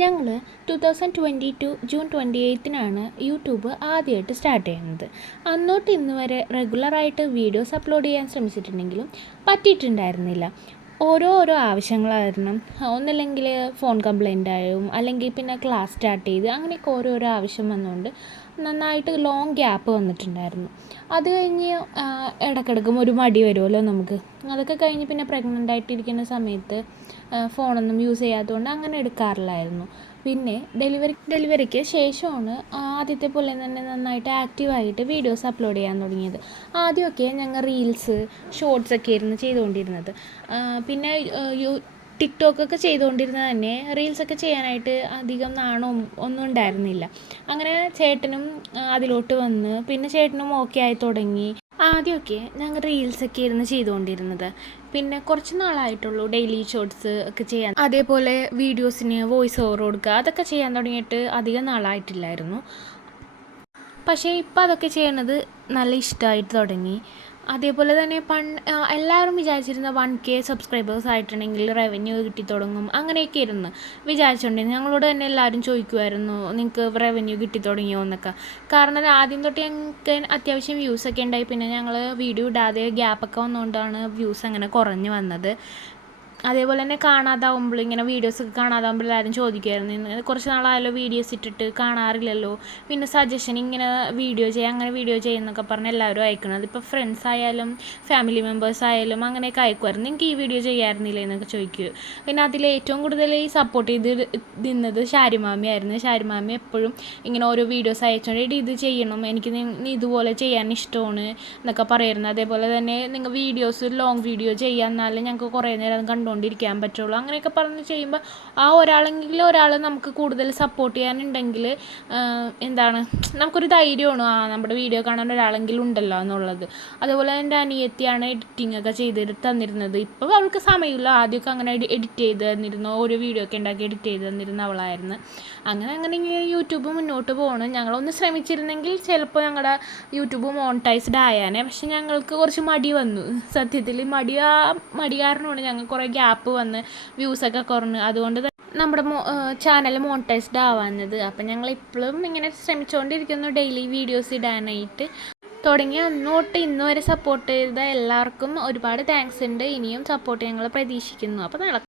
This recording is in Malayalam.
ഞങ്ങൾ 2022 ജൂൺ 28-നാണ് യൂട്യൂബ് ആദ്യമായിട്ട് സ്റ്റാർട്ട് ചെയ്യുന്നത്. അന്നോട്ട് ഇന്ന് വരെ റെഗുലറായിട്ട് വീഡിയോസ് അപ്ലോഡ് ചെയ്യാൻ ശ്രമിച്ചിട്ടുണ്ടെങ്കിലും പറ്റിയിട്ടുണ്ടായിരുന്നില്ല. ഓരോ ആവശ്യങ്ങളായിരുന്നു. ഒന്നല്ലെങ്കിൽ ഫോൺ കംപ്ലൈൻ്റ് ആയും, അല്ലെങ്കിൽ പിന്നെ ക്ലാസ് സ്റ്റാർട്ട് ചെയ്ത് അങ്ങനെയൊക്കെ ഓരോരോ ആവശ്യം വന്നുകൊണ്ട് നന്നായിട്ട് ലോങ് ഗ്യാപ്പ് വന്നിട്ടുണ്ടായിരുന്നു. അത് കഴിഞ്ഞ് ഇടയ്ക്കിടയ്ക്കും ഒരു മടി വരുമല്ലോ നമുക്ക്. അതൊക്കെ കഴിഞ്ഞ് പിന്നെ പ്രഗ്നൻ്റ് ആയിട്ടിരിക്കുന്ന സമയത്ത് ഫോണൊന്നും യൂസ് ചെയ്യാത്തതുകൊണ്ട് അങ്ങനെ എടുക്കാറില്ലായിരുന്നു. പിന്നെ ഡെലിവറിക്ക് ശേഷമാണ് ആദ്യത്തെ പോലെ തന്നെ നന്നായിട്ട് ആക്റ്റീവായിട്ട് വീഡിയോസ് അപ്ലോഡ് ചെയ്യാൻ തുടങ്ങിയത്. ആദ്യമൊക്കെ ഞങ്ങൾ റീൽസ്, ഷോർട്സൊക്കെ ആയിരുന്നു ചെയ്തുകൊണ്ടിരുന്നത്. പിന്നെ ടിക്ടോക്കൊക്കെ ചെയ്തുകൊണ്ടിരുന്നത് തന്നെ റീൽസൊക്കെ ചെയ്യാനായിട്ട് അധികം നാണവും ഒന്നും ഉണ്ടായിരുന്നില്ല. അങ്ങനെ ചേട്ടനും അതിലോട്ട് വന്ന് പിന്നെ ചേട്ടനും ഓക്കെ ആയി തുടങ്ങി. ആദ്യമൊക്കെ ഞങ്ങൾ റീൽസൊക്കെ ആയിരുന്നു ചെയ്തുകൊണ്ടിരുന്നത്. പിന്നെ കുറച്ച് നാളായിട്ടുള്ളൂ ഡെയിലി ഷോർട്സ് ഒക്കെ ചെയ്യാൻ, അതേപോലെ വീഡിയോസിന് വോയിസ് ഓവർ കൊടുക്കുക, അതൊക്കെ ചെയ്യാൻ തുടങ്ങിയിട്ട് അധികം നാളായിട്ടില്ലായിരുന്നു. പക്ഷേ ഇപ്പം അതൊക്കെ ചെയ്യണത് നല്ല ഇഷ്ടമായിട്ട് തുടങ്ങി. അതേപോലെ തന്നെ എല്ലാവരും വിചാരിച്ചിരുന്ന 1K സബ്സ്ക്രൈബേഴ്സ് ആയിട്ടുണ്ടെങ്കിൽ റവന്യൂ കിട്ടി തുടങ്ങും, അങ്ങനെയൊക്കെ ഇരുന്ന് വിചാരിച്ചുകൊണ്ടിരുന്നു. ഞങ്ങളോട് തന്നെ എല്ലാവരും ചോദിക്കുമായിരുന്നു, നിങ്ങൾക്ക് റവന്യൂ കിട്ടി തുടങ്ങിയോ എന്നൊക്കെ. കാരണം ആദ്യം തൊട്ട് ഞങ്ങൾക്ക് അത്യാവശ്യം വ്യൂസൊക്കെ ഉണ്ടായി. പിന്നെ ഞങ്ങൾ വീഡിയോ ഇടാതെ ഗ്യാപ്പൊക്കെ വന്നുകൊണ്ടാണ് വ്യൂസ് അങ്ങനെ കുറഞ്ഞു വന്നത്. അതേപോലെ തന്നെ കാണാതാവുമ്പോൾ, ഇങ്ങനെ വീഡിയോസൊക്കെ കാണാതാവുമ്പോൾ എല്ലാവരും ചോദിക്കുമായിരുന്നു, കുറച്ച് നാളായാലോ വീഡിയോസ് ഇട്ടിട്ട് കാണാറില്ലല്ലോ, പിന്നെ സജഷൻ ഇങ്ങനെ വീഡിയോ ചെയ്യുന്നൊക്കെ പറഞ്ഞ് എല്ലാവരും അയക്കണം. അതിപ്പോൾ ഫ്രണ്ട്സ് ആയാലും ഫാമിലി മെമ്പേഴ്സ് ആയാലും അങ്ങനെയൊക്കെ അയക്കുമായിരുന്നു. നിങ്ങൾക്ക് ഈ വീഡിയോ ചെയ്യാറുന്നില്ലേ എന്നൊക്കെ ചോദിക്കും. പിന്നെ അതിൽ ഏറ്റവും കൂടുതൽ ഈ സപ്പോർട്ട് ചെയ്ത് നിന്നത് ഷാരിമാമിയായിരുന്നു. ഷാരിമാമി എപ്പോഴും ഇങ്ങനെ ഓരോ വീഡിയോസ് അയച്ചുകൊണ്ട് ഇത് ചെയ്യണം, എനിക്ക് ഇതുപോലെ ചെയ്യാൻ ഇഷ്ടമാണ് എന്നൊക്കെ പറയുമായിരുന്നു. അതേപോലെ തന്നെ നിങ്ങൾ വീഡിയോസ് ലോങ് വീഡിയോ ചെയ്യാൻ, എന്നാലും ഞങ്ങൾക്ക് കുറേ നേരം കണ്ടുകൊണ്ടിരിക്കാൻ പറ്റുള്ളൂ, അങ്ങനെയൊക്കെ പറഞ്ഞ് ചെയ്യുമ്പോൾ ആ ഒരാളെങ്കിലും ഒരാൾ നമുക്ക് കൂടുതൽ സപ്പോർട്ട് ചെയ്യാനുണ്ടെങ്കിൽ നമുക്കൊരു ധൈര്യമാണ്, നമ്മുടെ വീഡിയോ കാണാൻ ഒരാളെങ്കിലും ഉണ്ടല്ലോ എന്നുള്ളത്. അതുപോലെ എൻ്റെ അനിയത്തിയാണ് എഡിറ്റിംഗ് ഒക്കെ ചെയ്ത് തന്നിരുന്നത്. ഇപ്പോൾ അവൾക്ക് സമയമില്ല. ആദ്യമൊക്കെ അങ്ങനെ എഡിറ്റ് ചെയ്ത് തന്നിരുന്നു, ഓരോ വീഡിയോ ഒക്കെ ഉണ്ടാക്കി എഡിറ്റ് ചെയ്ത് തന്നിരുന്ന അവളായിരുന്നു. അങ്ങനെ ഇങ്ങനെ യൂട്യൂബ് മുന്നോട്ട് പോകണം. ഞങ്ങളൊന്ന് ശ്രമിച്ചിരുന്നെങ്കിൽ ചിലപ്പോൾ ഞങ്ങളുടെ യൂട്യൂബ് മോണിറ്റൈസ്ഡ് ആയാനേ. പക്ഷെ ഞങ്ങൾക്ക് കുറച്ച് മടി വന്നു. സത്യത്തിൽ മടി കാരണമാണ് ഞങ്ങൾ കുറേ ഗ്യാപ്പ് വന്ന് വ്യൂസൊക്കെ കുറഞ്ഞ്, അതുകൊണ്ട് നമ്മുടെ ചാനൽ മോണിറ്റൈസ്ഡ് ആവാഞ്ഞത്. അപ്പം ഞങ്ങൾ ഇപ്പോഴും ഇങ്ങനെ ശ്രമിച്ചുകൊണ്ടിരിക്കുന്നു ഡെയിലി വീഡിയോസ് ഇടാനായിട്ട്. തുടങ്ങി അന്നോട്ട് ഇന്ന് വരെ സപ്പോർട്ട് ചെയ്ത എല്ലാവർക്കും ഒരുപാട് താങ്ക്സ് ഉണ്ട്. ഇനിയും സപ്പോർട്ട് ഞങ്ങൾ പ്രതീക്ഷിക്കുന്നു. അപ്പോൾ